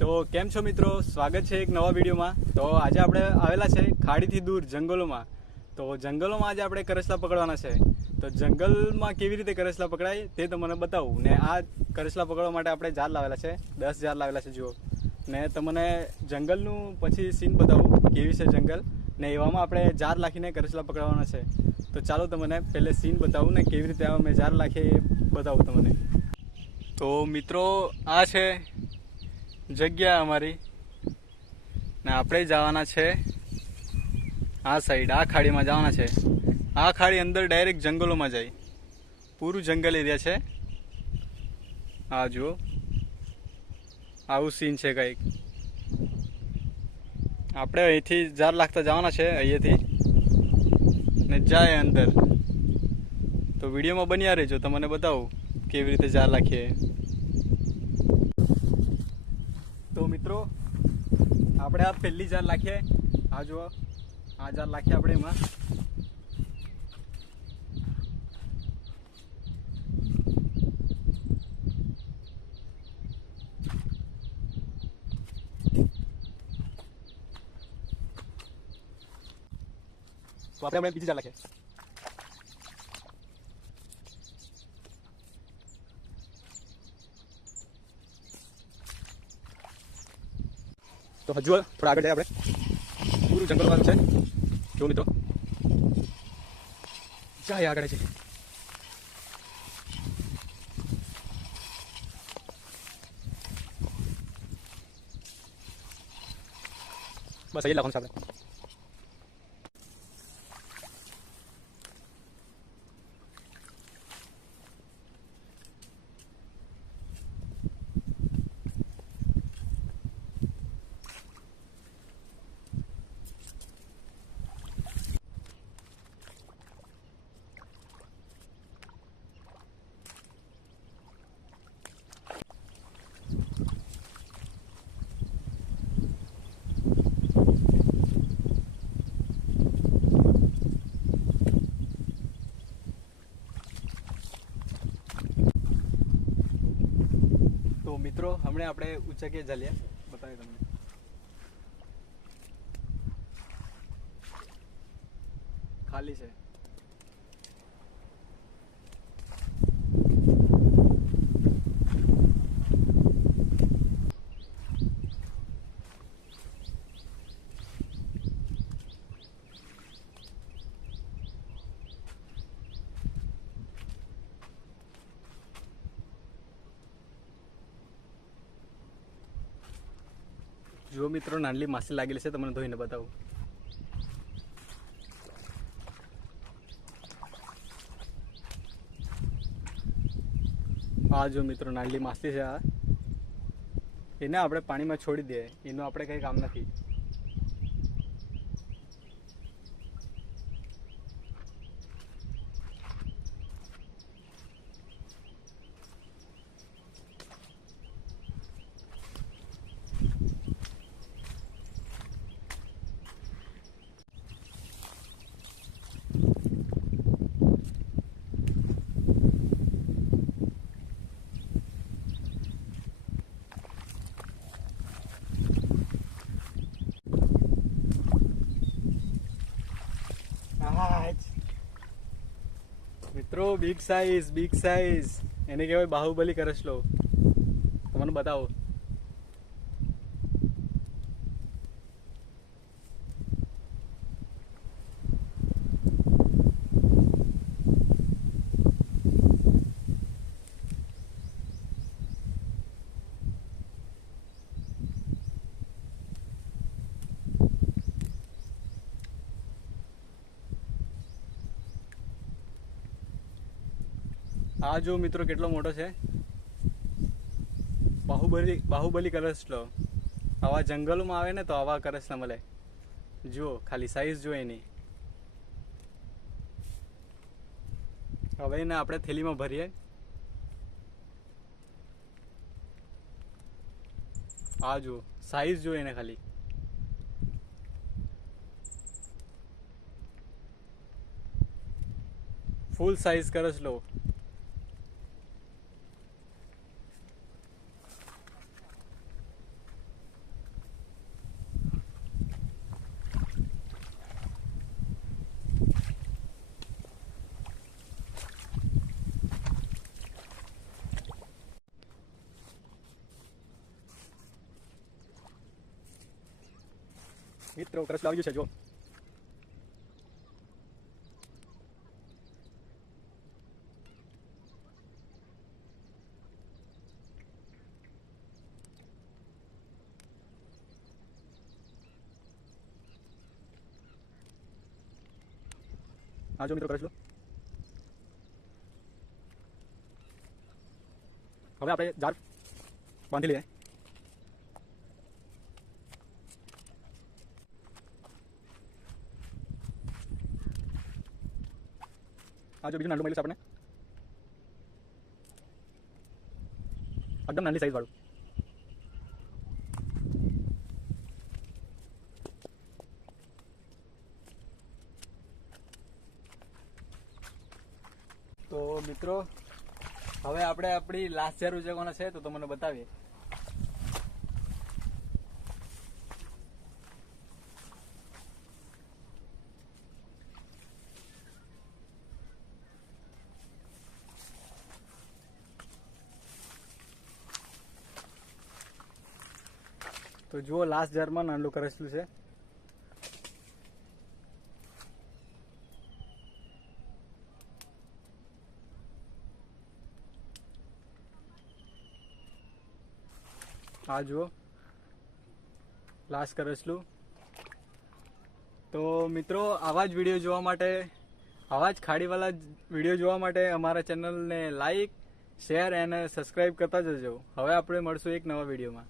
તો કેમ છો મિત્રો? સ્વાગત છે એક નવા વિડીયોમાં. તો આજે આપણે આવેલા છે ખાડીથી દૂર જંગલોમાં. તો જંગલોમાં આજે આપણે કરસલા પકડવાના છે. તો જંગલમાં કેવી રીતે કરસલા પકડાય તે તમને બતાવું. ને આ કરસલા પકડવા માટે આપણે જાર લાવેલા છે. દસ જાર લાવેલા છે, જુઓ. ને તમને જંગલનું પછી સીન બતાવું કેવી છે જંગલ. ને એવામાં આપણે જાર લાખીને કરસલા પકડવાના છે. તો ચાલો તમને પહેલે સીન બતાવું ને કેવી રીતે અમે જાર લાખીએ એ બતાવું તમને. તો મિત્રો, આ છે જગ્યા અમારી. ને આપણે જવાના છે આ સાઈડ આ ખાડીમાં જવાના છે. આ ખાડી અંદર ડાયરેક્ટ જંગલોમાં જાય. પૂરું જંગલ એરિયા છે. આ જુઓ. આવું સીન છે કંઈક. આપણે અહીંથી જાર લાગતા જવાના છે, અહીંયાથી. ને જાય અંદર. તો વિડીયોમાં બન્યા રહેજો, તમને બતાવું કેવી રીતે જાર લાખીએ તો મિત્રો, આપણે આ પહેલી જાર લાખીએ. આ જુઓ, આ જાર લાખીએ આપણે એમાં. તો આપણે આપણે બીજી જાર લાખીએ. તો હજુ થોડા આગળ જાય આપણે. પૂરું જંગલ વાળું છે. જો મિત્રો. જાય આગળ છે. બસ અહીં લખવાનું છે આપણે તો મિત્રો હમણાં આપણે ઉચકીએ જલ્યા બતાવી તમને. ખાલી છે. જો મિત્રો નાનલી માસી લાગેલી છે, તમને ધોઈને બતાવું. આ જો મિત્રો નાનલી માસી છે આ. એને આપણે પાણીમાં છોડી દઈએ એનું આપણે કંઈ કામ નથી આજ. મિત્રો બિગ સાઈઝ બિગ સાઈઝ એને કહેવાય બાહુબલી કરસલો. તમને બતાવો. આ જો મિત્રો કેટલો મોટો છે? બાહુબલી બાહુબલી કરસલો આવા જંગલોમાં આવે ને તો આવા કરસલા મળે. જુઓ, ખાલી સાઈઝ જો એની. હવે એને આપણે થેલીમાં ભરીએ. આ જુઓ સાઈઝ જો એને ખાલી. ફૂલ સાઈઝ કરસલો મિત્રો કરસલું આવી ગયું છે જો હા જો મિત્રો કરસલું હવે આપણે જાર બાંધી લઈએ આ જો બીજું નાનું મળ્યું છે આપણને. એકદમ નાની સાઈઝ તો મિત્રો, હવે આપણે આપણી લાસ્ટ ઝેર ઉજવવાના છે, તો તમને બતાવીએ. તો જુઓ લાસ્ટ જારમાં નાનું કરેલું છે. આ જુઓ લાસ્ટ કરેલું. તો મિત્રો, આવા જ વીડિયો જોવા માટે, આવા જ ખાડીવાલા વીડિયો જોવા માટે અમારા ચેનલને લાઈક શેર અને સબસ્ક્રાઈબ કરતા જજો. હવે આપણે મળશું એક નવા વિડીયોમાં